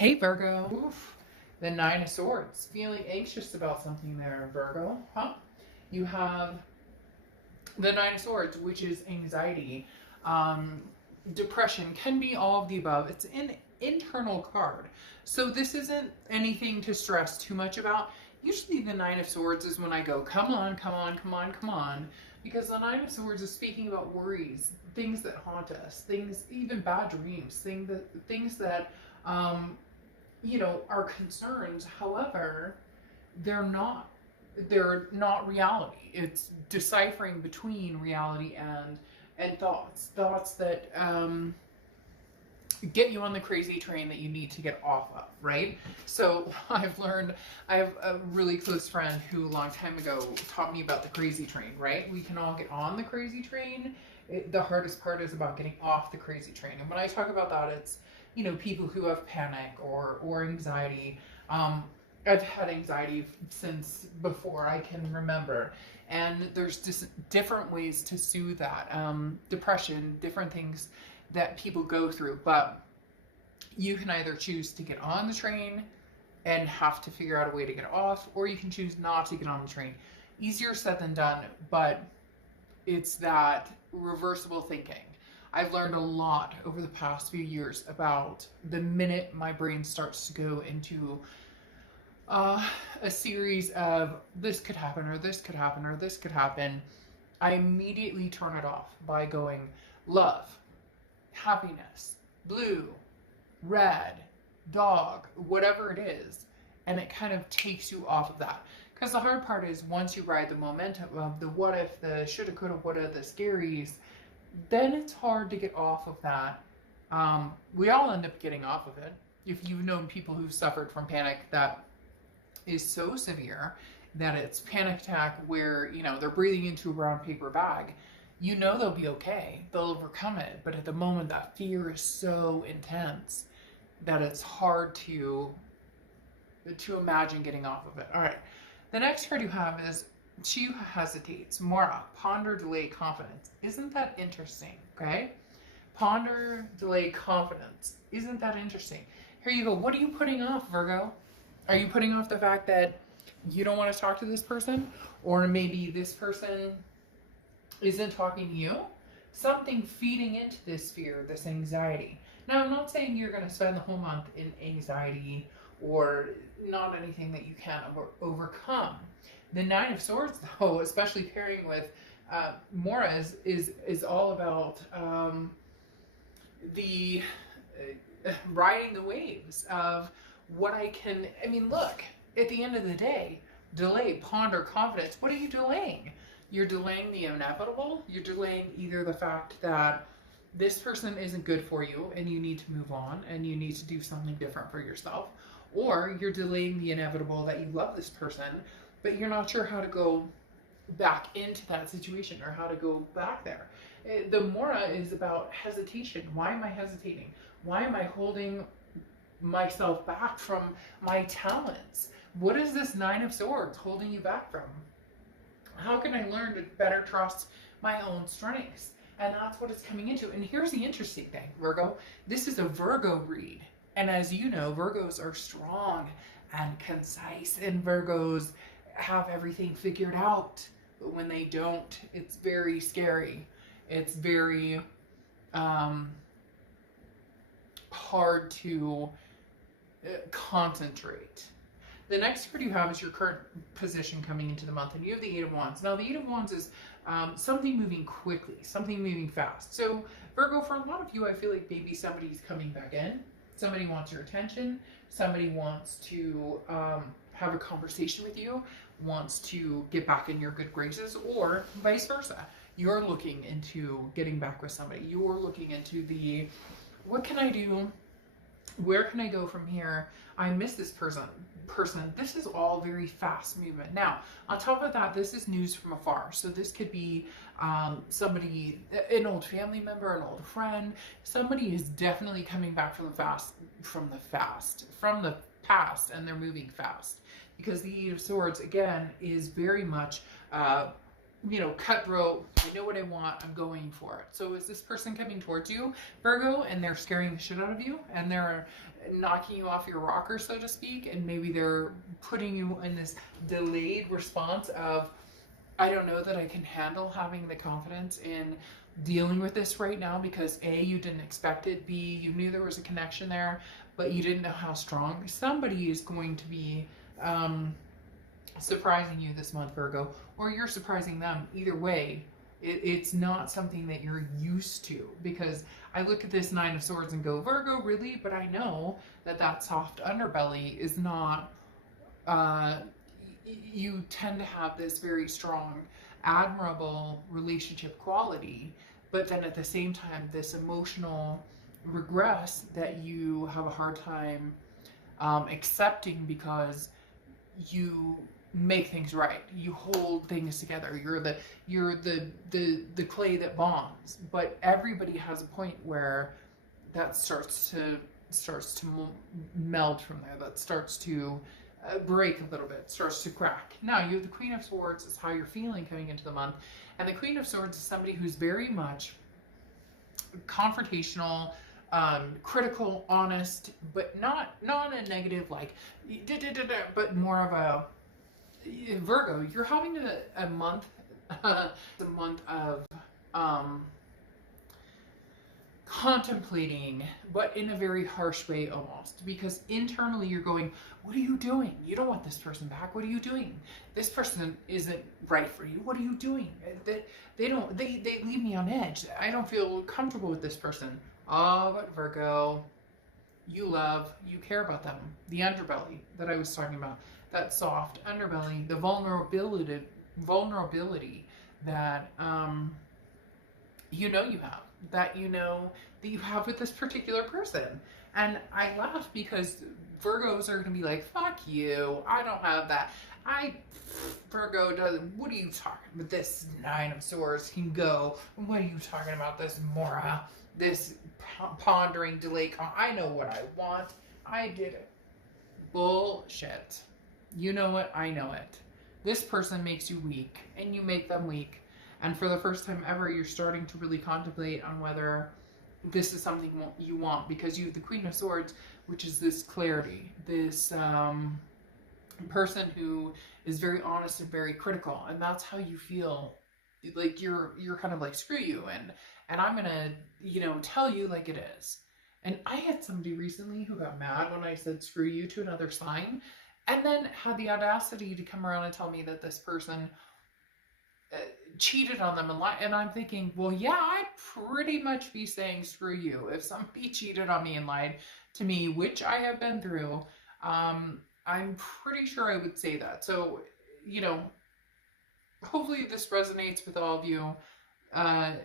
Hey Virgo. Oof. The Nine of Swords. Feeling anxious about something there, Virgo. Huh? You have the Nine of Swords, which is anxiety. Depression can be all of the above. It's an internal card. So this isn't anything to stress too much about. Usually the Nine of Swords is when I go, come on, come on, come on, come on. Because the Nine of Swords is speaking about worries, things that haunt us, things, even bad dreams, things that are concerns. However, they're not reality. It's deciphering between reality and thoughts that get you on the crazy train that you need to get off of, right? So I have a really close friend who a long time ago taught me about the crazy train, right? We can all get on the crazy train. The hardest part is about getting off the crazy train. And when I talk about that, it's, people who have panic or anxiety. I've had anxiety since before I can remember. And there's just different ways to soothe that. Depression, different things that people go through. But you can either choose to get on the train and have to figure out a way to get off, or you can choose not to get on the train. Easier said than done, but it's that reversible thinking. I've learned a lot over the past few years about the minute my brain starts to go into a series of this could happen, or this could happen, or this could happen, I immediately turn it off by going love, happiness, blue, red, dog, whatever it is. And it kind of takes you off of that. Because the hard part is once you ride the momentum of the what if, the shoulda, coulda, woulda, the scaries, then it's hard to get off of that. We all end up getting off of it. If you've known people who've suffered from panic that is so severe that it's panic attack where, they're breathing into a brown paper bag, they'll be okay. They'll overcome it. But at the moment, that fear is so intense that it's hard to imagine getting off of it. All right. The next card you have is she who hesitates. Mora, ponder, delay, confidence. Isn't that interesting? Okay. Ponder, delay, confidence. Isn't that interesting? Here you go. What are you putting off, Virgo? Are you putting off the fact that you don't want to talk to this person? Or maybe this person isn't talking to you? Something feeding into this fear, this anxiety. Now, I'm not saying you're going to spend the whole month in anxiety or not anything that you can't overcome. The Nine of Swords, though, especially pairing with Mora, is all about the riding the waves of what look, at the end of the day, delay, ponder, confidence. What are you delaying? You're delaying the inevitable. You're delaying either the fact that this person isn't good for you and you need to move on and you need to do something different for yourself, or you're delaying the inevitable that you love this person, but you're not sure how to go back into that situation or how to go back there. The Mora is about hesitation. Why am I hesitating? Why am I holding myself back from my talents? What is this Nine of Swords holding you back from? How can I learn to better trust my own strengths? And that's what it's coming into. And here's the interesting thing, Virgo. This is a Virgo read. And as you know, Virgos are strong and concise, and Virgos have everything figured out. But when they don't, it's very scary. It's very hard to concentrate. The next card you have is your current position coming into the month, and you have the Eight of Wands. Now, the Eight of Wands is something moving quickly, something moving fast. So, Virgo, for a lot of you, I feel like maybe somebody's coming back in. Somebody wants your attention. Somebody wants to have a conversation with you, wants to get back in your good graces, or vice versa. You're looking into getting back with somebody. You're looking into what can I do? Where can I go from here? I miss this person. This is all very fast movement. Now, on top of that, this is news from afar. So this could be somebody, an old family member, an old friend. Somebody is definitely coming back from the past, and they're moving fast. Because the Eight of Swords, again, is very much cutthroat. I know what I want. I'm going for it. So is this person coming towards you, Virgo, and they're scaring the shit out of you, and they're knocking you off your rocker, so to speak, and maybe they're putting you in this delayed response of, I don't know that I can handle having the confidence in dealing with this right now because A, you didn't expect it, B, you knew there was a connection there, but you didn't know how strong. Somebody is going to be surprising you this month, Virgo, or you're surprising them. Either way, it's not something that you're used to, because I look at this Nine of Swords and go, Virgo, really? But I know that that soft underbelly is not, you tend to have this very strong, admirable relationship quality, but then at the same time, this emotional regress that you have a hard time accepting because you make things right. You hold things together. You're the clay that bonds. But everybody has a point where that starts to meld from there. That starts to break a little bit, starts to crack. Now you have the Queen of Swords is how you're feeling coming into the month, and the Queen of Swords is somebody who's very much confrontational, critical, honest, but not a negative like but more of a Virgo. You're having a month a month of contemplating, but in a very harsh way almost, because internally you're going, what are you doing? You don't want this person back. What are you doing? This person isn't right for you. What are you doing? They leave me on edge. I don't feel comfortable with this person. Oh, but Virgo, you care about them. The underbelly that I was talking about, that soft underbelly, the vulnerability that you have, that you have with this particular person. And I laugh because Virgos are going to be like, fuck you, I don't have that. Virgo doesn't, what are you talking about? This Nine of Swords can go, what are you talking about? This Mora, this pondering delay, I know what I want, I did it. Bullshit. You know it, I know it. This person makes you weak, and you make them weak. And for the first time ever, you're starting to really contemplate on whether this is something you want, because you have the Queen of Swords, which is this clarity, this person who is very honest and very critical, and that's how you feel. Like you're kind of like, screw you, and I'm gonna tell you like it is. And I had somebody recently who got mad when I said screw you to another sign, and then had the audacity to come around and tell me that this person cheated on them and I'm thinking, well, yeah, I'd pretty much be saying screw you if somebody cheated on me and lied to me, which I have been through. I'm pretty sure I would say that. So, hopefully this resonates with all of you.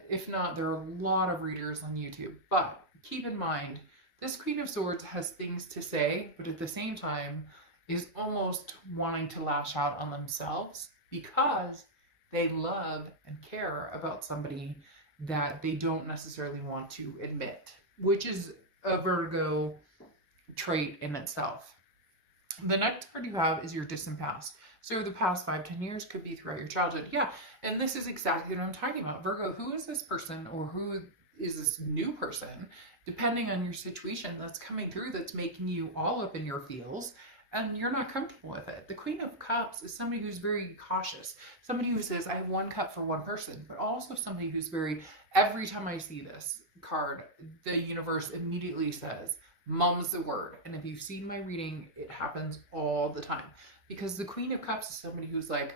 If not, there are a lot of readers on YouTube, but keep in mind, this Queen of Swords has things to say, but at the same time is almost wanting to lash out on themselves because they love and care about somebody that they don't necessarily want to admit, which is a Virgo trait in itself. The next card you have is your distant past. So the past 5-10 years could be throughout your childhood. Yeah, and this is exactly what I'm talking about. Virgo, who is this person, or who is this new person, depending on your situation, that's coming through, that's making you all up in your feels, and you're not comfortable with it. The Queen of Cups is somebody who's very cautious. Somebody who says, I have one cup for one person, but also somebody who's very, every time I see this card, the universe immediately says, mum's the word. And if you've seen my reading, it happens all the time. Because the Queen of Cups is somebody who's like,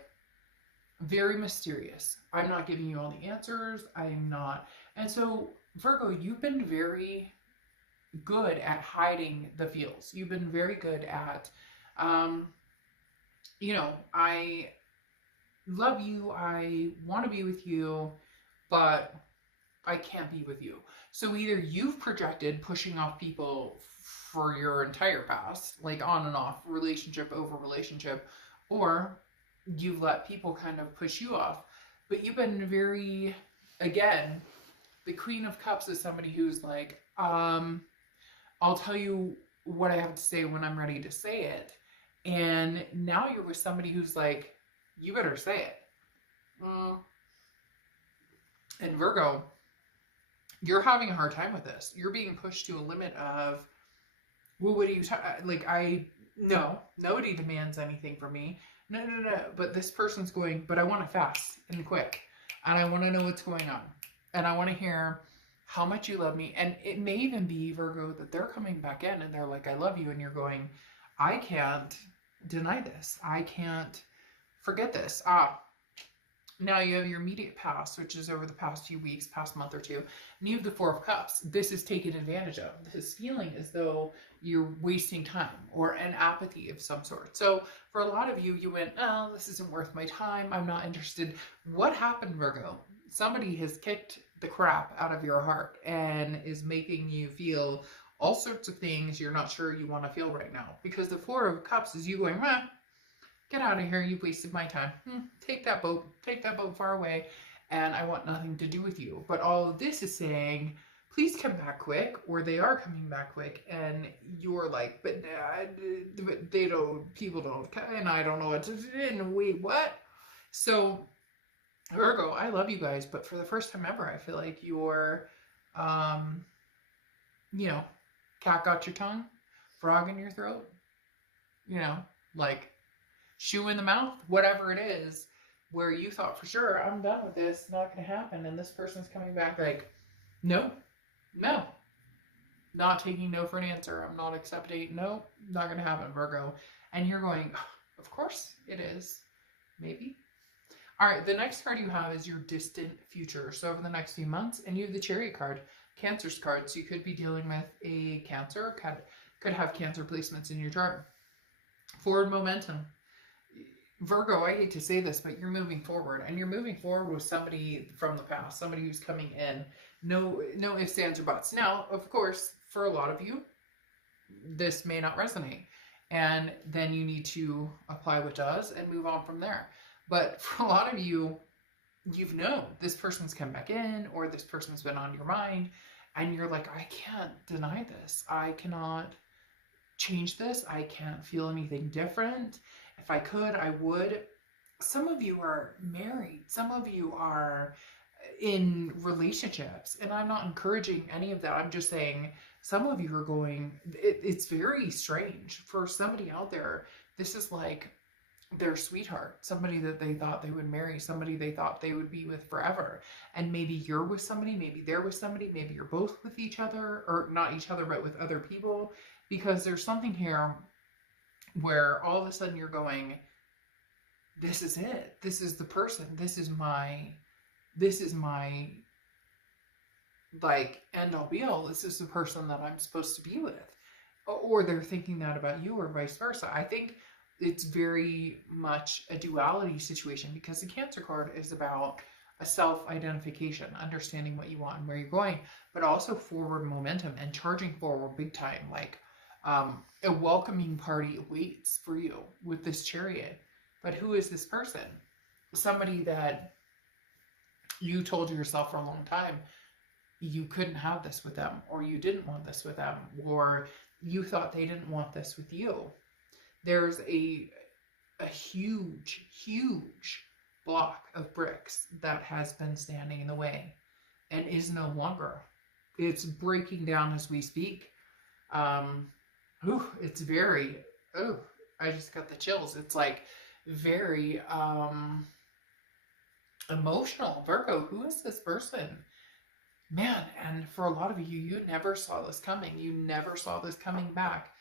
very mysterious. I'm not giving you all the answers. I'm not. And so, Virgo, you've been very good at hiding the feels. You've been very good at, I love you, I want to be with you, but I can't be with you. So either you've projected pushing off people for your entire past, like on and off, relationship over relationship, or you've let people kind of push you off. But you've been very, again, the Queen of Cups is somebody who's like, I'll tell you what I have to say when I'm ready to say it. And now you're with somebody who's like, you better say it. And Virgo, you're having a hard time with this. You're being pushed to a limit of, well, what do you, no, nobody demands anything from me. No, no, no. But this person's going, but I want it fast and quick. And I want to know what's going on. And I want to hear how much you love me. And it may even be, Virgo, that they're coming back in and they're like, I love you. And you're going, I can't deny this. I can't forget this. Now you have your immediate past, which is over the past few weeks, past month or two. And you have the Four of Cups. This is taken advantage of. This is feeling as though you're wasting time or an apathy of some sort. So for a lot of you, you went, oh, this isn't worth my time. I'm not interested. What happened, Virgo? Somebody has kicked the crap out of your heart and is making you feel all sorts of things you're not sure you want to feel right now. Because the Four of Cups is you going, get out of here, you've wasted my time. Take that boat far away, and I want nothing to do with you. But all of this is saying, please come back quick, or they are coming back quick, and you're like, but they don't, people don't, and I don't know what to do, and wait, what? So, Virgo, I love you guys, but for the first time ever, I feel like you're, cat got your tongue, frog in your throat, like, shoe in the mouth, whatever it is, where you thought for sure, I'm done with this, not going to happen. And this person's coming back like, no, not taking no for an answer. I'm not accepting. No, not going to happen, Virgo. And you're going, of course it is. Maybe. All right. The next card you have is your distant future. So over the next few months, and you have the Chariot card, Cancer's card. So you could be dealing with a Cancer, could have Cancer placements in your chart. Forward momentum. Virgo, I hate to say this, but you're moving forward, and you're moving forward with somebody from the past, somebody who's coming in. No ifs, ands, or buts. Now, of course, for a lot of you, this may not resonate, and then you need to apply what does and move on from there. But for a lot of you, you've known this person's come back in, or this person's been on your mind, and you're like, I can't deny this. I cannot change this. I can't feel anything different. If I could, I would. Some of you are married. Some of you are in relationships. And I'm not encouraging any of that. I'm just saying some of you are going, it's very strange. For somebody out there, this is like their sweetheart. Somebody that they thought they would marry. Somebody they thought they would be with forever. And maybe you're with somebody. Maybe they're with somebody. Maybe you're both with each other. Or not each other, but with other people. Because there's something here where all of a sudden you're going, this is it. This is the person. This is my like end all be all. This is the person that I'm supposed to be with. Or they're thinking that about you, or vice versa. I think it's very much a duality situation, because the Cancer card is about a self-identification, understanding what you want and where you're going, but also forward momentum and charging forward big time. Like, a welcoming party awaits for you with this Chariot. But who is this person? Somebody that you told yourself for a long time you couldn't have this with them, or you didn't want this with them, or you thought they didn't want this with you. There's a huge block of bricks that has been standing in the way and is no longer. It's breaking down as we speak. It's very, I just got the chills. It's like very emotional. Virgo, who is this person? Man, and for a lot of you, you never saw this coming. You never saw this coming back,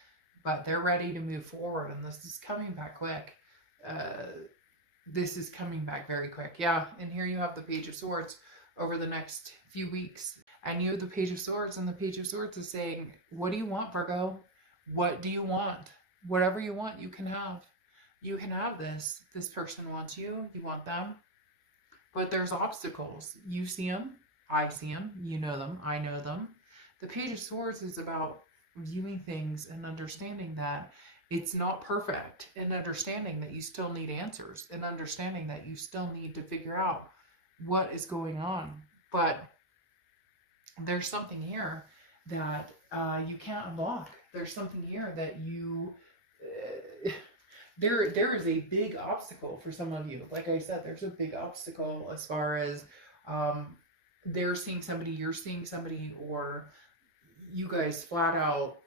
but they're ready to move forward, and this is coming back quick. This is coming back very quick. Yeah, and here you have the Page of Swords over the next few weeks, and you have the Page of Swords, and the Page of Swords is saying, what do you want, Virgo? What do you want? Whatever you want, you can have. You can have this. This person wants you. You want them. But there's obstacles. You see them. I see them. You know them. I know them. The Page of Swords is about viewing things and understanding that it's not perfect, and understanding that you still need answers, and understanding that you still need to figure out what is going on. But there's something here that you can't unlock. There's something here that you, there is a big obstacle for some of you. Like I said, there's a big obstacle as far as they're seeing somebody, you're seeing somebody, or you guys flat out,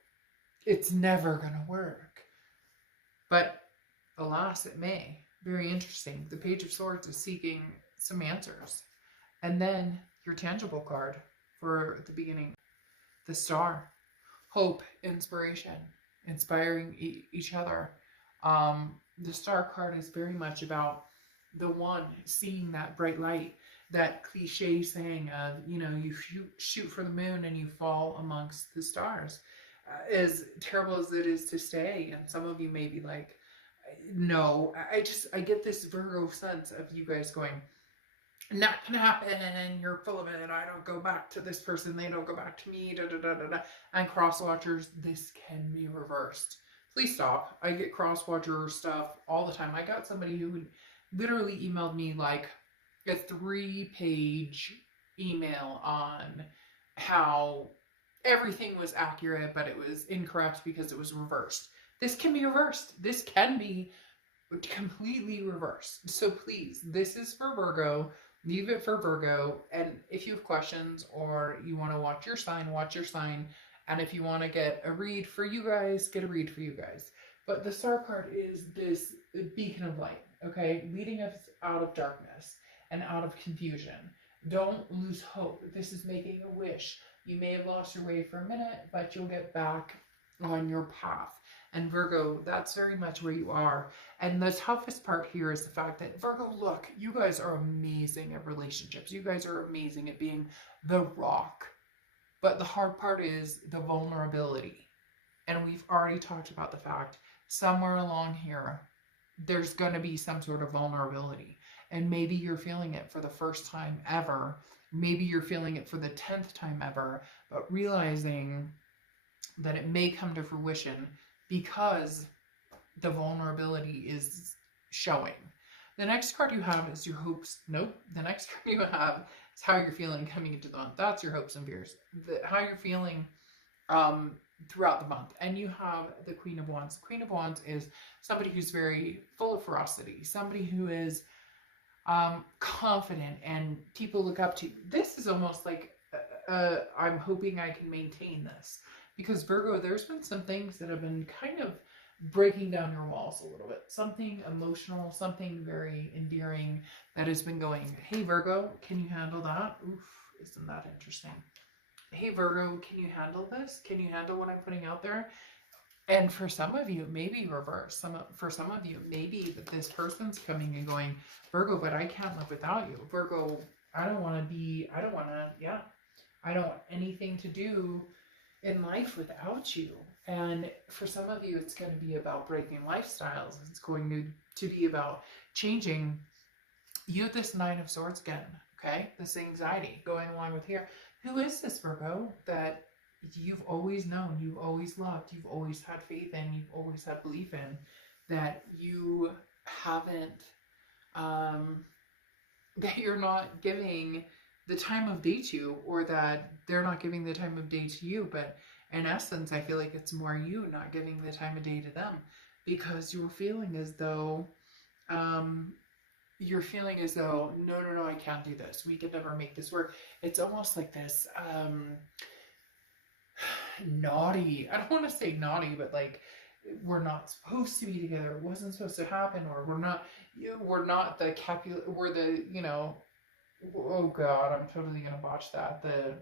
it's never going to work. But alas, it may. Very interesting. The Page of Swords is seeking some answers. And then your tangible card for the beginning, the Star. Hope, inspiration, inspiring each other. The Star card is very much about the one seeing that bright light, that cliche saying of, you know, you shoot for the moon and you fall amongst the stars. As terrible as it is to say, and some of you may be like, no, I get this Virgo sense of you guys going, not gonna happen, and you're full of it, and I don't go back to this person, they don't go back to me, da da da da da. And cross watchers, this can be reversed. Please stop. I get cross watcher stuff all the time. I got somebody who literally emailed me like a 3-page email on how everything was accurate, but it was incorrect because it was reversed. This can be reversed. This can be completely reversed. So please, this is for Virgo. Leave it for Virgo. And if you have questions or you want to watch your sign, watch your sign. And if you want to get a read for you guys, get a read for you guys. But the Star card is this beacon of light, okay? Leading us out of darkness and out of confusion. Don't lose hope. This is making a wish. You may have lost your way for a minute, but you'll get back on your path. And Virgo, that's very much where you are. And the toughest part here is the fact that, Virgo, look, you guys are amazing at relationships. You guys are amazing at being the rock. But the hard part is the vulnerability. And we've already talked about the fact, somewhere along here, there's going to be some sort of vulnerability. And maybe you're feeling it for the first time ever. Maybe you're feeling it for the 10th time ever. But realizing that it may come to fruition because the vulnerability is showing. The next card you have is your hopes. Nope. The next card you have is how you're feeling coming into the month. That's your hopes and fears. How you're feeling throughout the month. And you have the Queen of Wands. The Queen of Wands is somebody who's very full of ferocity. Somebody who is confident and people look up to you. This is almost like I'm hoping I can maintain this. Because Virgo, there's been some things that have been kind of breaking down your walls a little bit. Something emotional, something very endearing that has been going, hey Virgo, can you handle that? Oof, isn't that interesting? Hey Virgo, can you handle this? Can you handle what I'm putting out there? And for some of you, it may be reverse. For some of you, it may be that this person's coming and going, Virgo, but I can't live without you. Virgo, I don't want anything to do in life without you. And for some of you, it's going to be about breaking lifestyles. It's going to be about changing. You have this 9 of Swords again, okay? This anxiety going along with here. Who is this, Virgo, that you've always known, you've always loved, you've always had faith in, you've always had belief in, that you haven't, that you're not giving the time of day to, or that they're not giving the time of day to you, but in essence, I feel like it's more you not giving the time of day to them, because you're feeling as though, no, I can't do this. We could never make this work. It's almost like this, naughty, I don't want to say naughty, but like, we're not supposed to be together. It wasn't supposed to happen, or we're not the Capulet, we're the, oh God, I'm totally going to botch that. The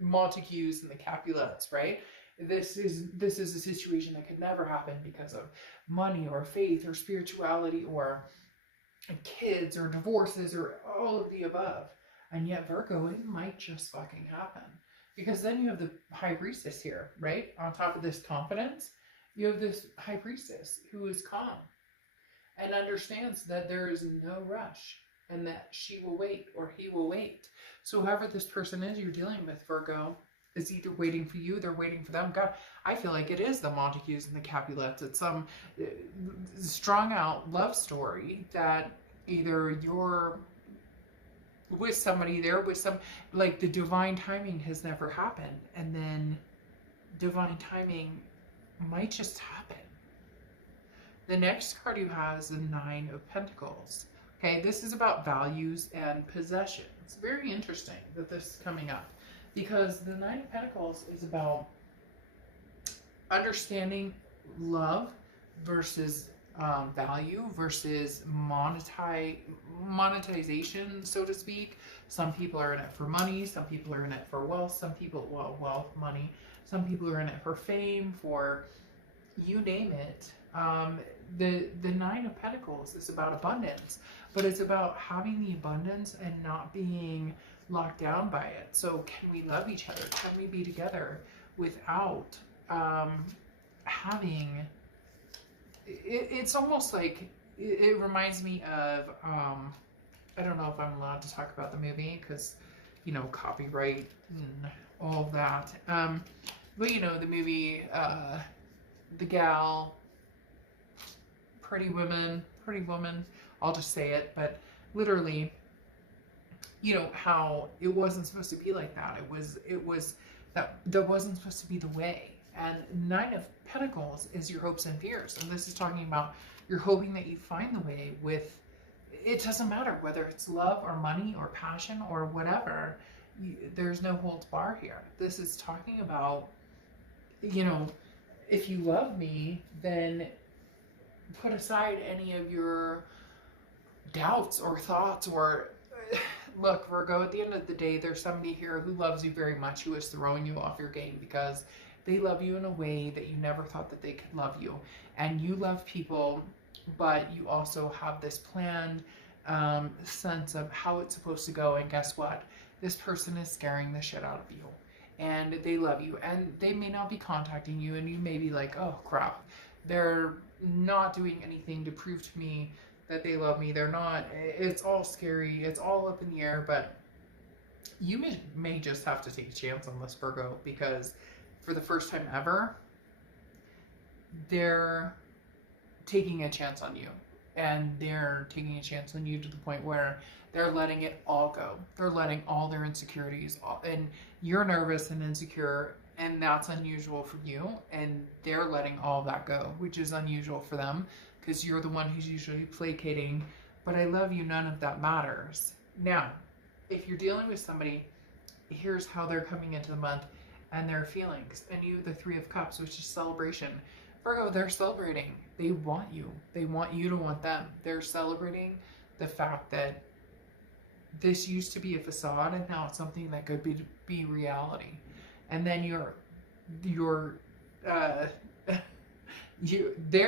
Montagues and the Capulets, right? This is a situation that could never happen because of money or faith or spirituality or kids or divorces or all of the above. And yet, Virgo, it might just fucking happen. Because then you have the High Priestess here, right? On top of this confidence, you have this High Priestess who is calm and understands that there is no rush, and that she will wait or he will wait. So whoever this person is you're dealing with, Virgo, is either waiting for you, they're waiting for them. God, I feel like it is the Montagues and the Capulets. It's some strung out love story that either you're with somebody, they're with some, like the divine timing has never happened. And then divine timing might just happen. The next card you have is the 9 of Pentacles. Okay, this is about values and possession. It's very interesting that this is coming up because the Nine of Pentacles is about understanding love versus value versus monetization, so to speak. Some people are in it for money. Some people are in it for wealth. Some people, well, wealth, money. Some people are in it for fame, for you name it. The Nine of Pentacles is about abundance, but it's about having the abundance and not being locked down by it. So can we love each other? Can we be together without having... It's almost like, it reminds me of, I don't know if I'm allowed to talk about the movie because, you know, copyright and all that. But you know, the movie, the gal, Pretty Woman, I'll just say it, but literally, you know, how it wasn't supposed to be like that. That wasn't supposed to be the way. And Nine of Pentacles is your hopes and fears. And this is talking about you're hoping that you find the way with, it doesn't matter whether it's love or money or passion or whatever. There's no holds bar here. This is talking about, you know, if you love me, then put aside any of your doubts or thoughts or... Look, Virgo, at the end of the day, there's somebody here who loves you very much, who is throwing you off your game because they love you in a way that you never thought that they could love you. And you love people, but you also have this planned sense of how it's supposed to go. And guess what? This person is scaring the shit out of you. And they love you. And they may not be contacting you. And you may be like, oh, crap. They're not doing anything to prove to me that they love me. They're not. It's all scary. It's all up in the air. But you may just have to take a chance on this, Virgo, because for the first time ever, they're taking a chance on you. And they're taking a chance on you to the point where they're letting it all go. They're letting all their insecurities, and you're nervous and insecure, and that's unusual for you. And they're letting all that go, which is unusual for them because you're the one who's usually placating. But I love you, none of that matters. Now, if you're dealing with somebody, here's how they're coming into the month and their feelings. And you, the Three of Cups, which is celebration. Virgo, they're celebrating. They want you. They want you to want them. They're celebrating the fact that this used to be a facade and now it's something that could be reality. And then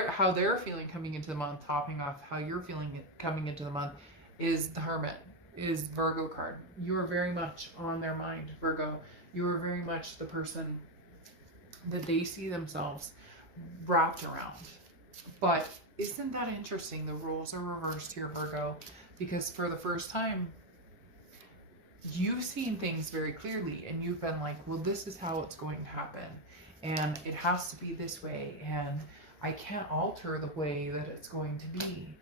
how they're feeling coming into the month, topping off how you're feeling coming into the month, is the Hermit, is Virgo card. You are very much on their mind, Virgo. You are very much the person that they see themselves wrapped around. But isn't that interesting? The roles are reversed here, Virgo, because for the first time, you've seen things very clearly and you've been like, well, this is how it's going to happen. And it has to be this way. And I can't alter the way that it's going to be.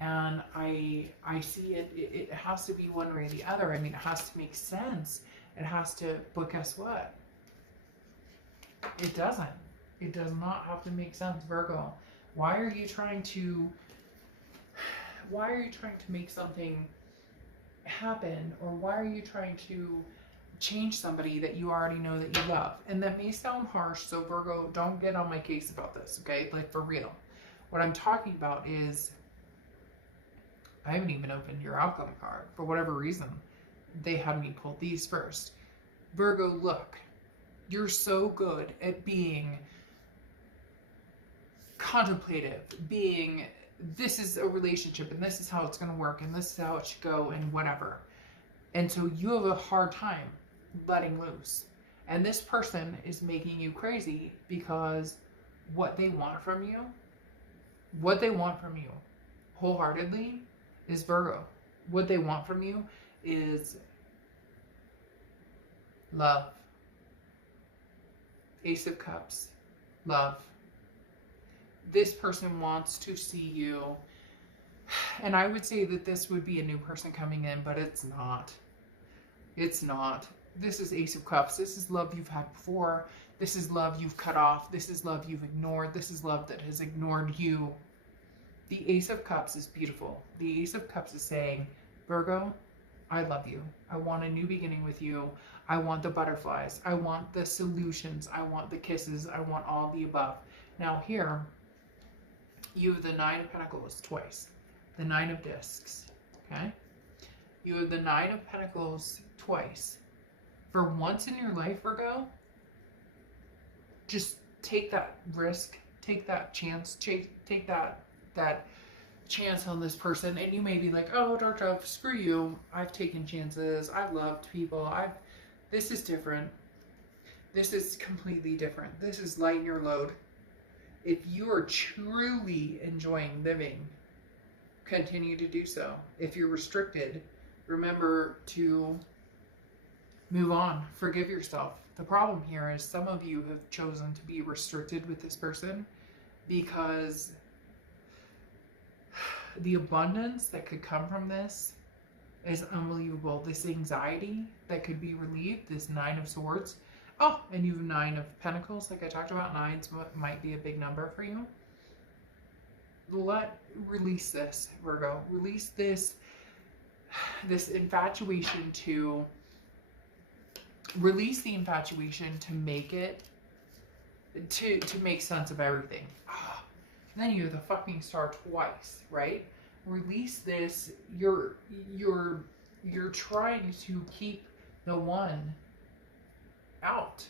And I see it has to be one way or the other. I mean, it has to make sense. It has to, but guess what? It doesn't. It does not have to make sense, Virgo. Why are you trying to make something happen? Or why are you trying to change somebody that you already know that you love? And that may sound harsh, so Virgo, don't get on my case about this, okay? Like, for real. What I'm talking about is, I haven't even opened your outcome card. For whatever reason, they had me pull these first. Virgo, look, you're so good at being contemplative, being, this is a relationship and this is how it's going to work and this is how it should go and whatever. And so you have a hard time letting loose. And this person is making you crazy because what they want from you wholeheartedly is Virgo. What they want from you is love. Ace of Cups, love. This person wants to see you. And I would say that this would be a new person coming in, but it's not. It's not. This is Ace of Cups. This is love you've had before. This is love you've cut off. This is love you've ignored. This is love that has ignored you. The Ace of Cups is beautiful. The Ace of Cups is saying, Virgo, I love you. I want a new beginning with you. I want the butterflies. I want the solutions. I want the kisses. I want all of the above. Now here, you have the Nine of Pentacles twice. The Nine of Discs, okay? You have the Nine of Pentacles twice. For once in your life, Virgo, just take that risk, take that chance, take that chance on this person. And you may be like, oh, Dark Dove, screw you. I've taken chances. I've loved people. This is different. This is completely different. This is lighten your load. If you are truly enjoying living, continue to do so. If you're restricted, remember to move on. Forgive yourself. The problem here is some of you have chosen to be restricted with this person because the abundance that could come from this is unbelievable. This anxiety that could be relieved, this Nine of Swords. Oh, and you have Nine of Pentacles. Like I talked about, nines might be a big number for you. Release this, Virgo. Release this infatuation to... Release the infatuation to make it... To make sense of everything. And then you have the fucking Star twice, right? Release this. You're trying to keep the one out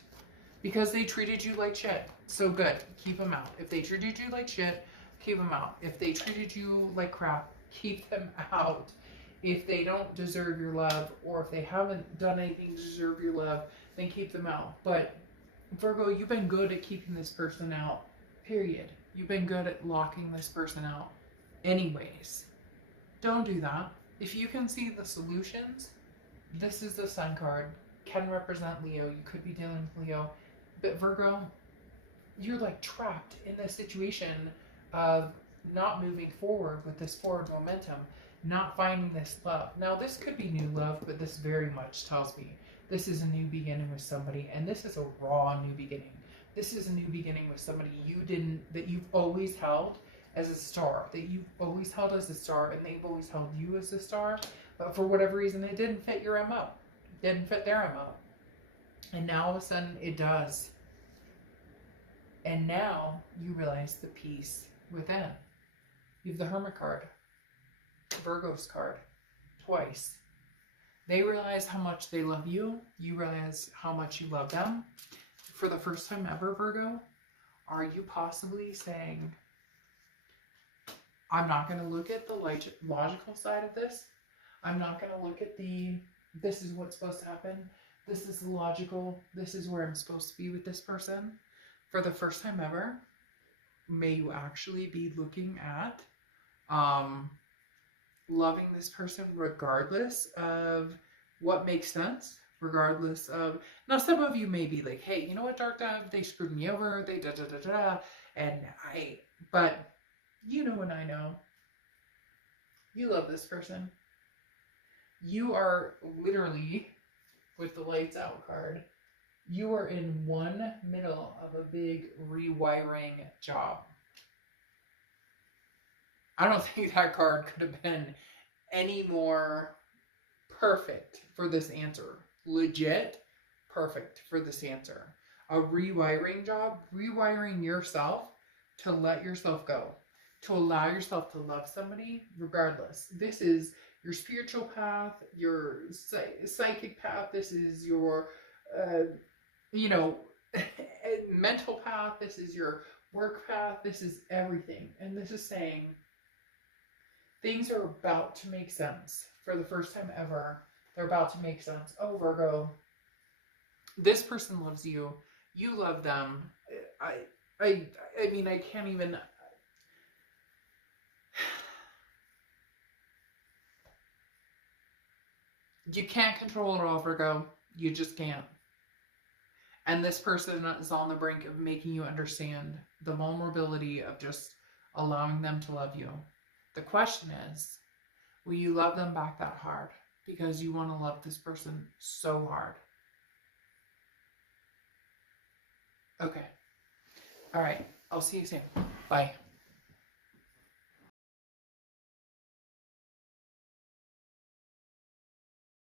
because they treated you like shit. So good, keep them out. If they treated you like shit, keep them out. If they treated you like crap, keep them out. If they don't deserve your love, or if they haven't done anything to deserve your love, then keep them out. But Virgo, you've been good at keeping this person out, period. You've been good at locking this person out anyways. Don't do that. If you can see the solutions, this is the Sun card. Can represent Leo. You could be dealing with Leo. But Virgo, you're like trapped in this situation of not moving forward with this forward momentum, not finding this love. Now, this could be new love, but this very much tells me this is a new beginning with somebody, and this is a raw new beginning. This is a new beginning with somebody that you've always held as a star, that you've always held as a star, and they've always held you as a star, but for whatever reason, it didn't fit your MO. Didn't fit their MO. And now all of a sudden it does. And now you realize the peace within. You have the Hermit card, Virgo's card, twice. They realize how much they love you. You realize how much you love them. For the first time ever, Virgo, are you possibly saying, I'm not going to look at the logical side of this. I'm not going to look at this is what's supposed to happen. This is logical. This is where I'm supposed to be with this person. For the first time ever, may you actually be looking at loving this person regardless of what makes sense, regardless of... Now, some of you may be like, hey, you know what, Dark Dove? They screwed me over. They da-da-da-da. And but you know and I know. You love this person. You are literally, with the lights out card, you are in one middle of a big rewiring job. I don't think that card could have been any more perfect for this answer. Legit perfect for this answer. A rewiring job, rewiring yourself to let yourself go, to allow yourself to love somebody regardless. This is your spiritual path, your psychic path. This is your, mental path. This is your work path. This is everything. And this is saying things are about to make sense for the first time ever. They're about to make sense. Oh, Virgo, this person loves you. You love them. I mean, I can't even... You can't control it all, Virgo. You just can't. And this person is on the brink of making you understand the vulnerability of just allowing them to love you. The question is, will you love them back that hard? Because you want to love this person so hard. Okay. All right. I'll see you soon. Bye.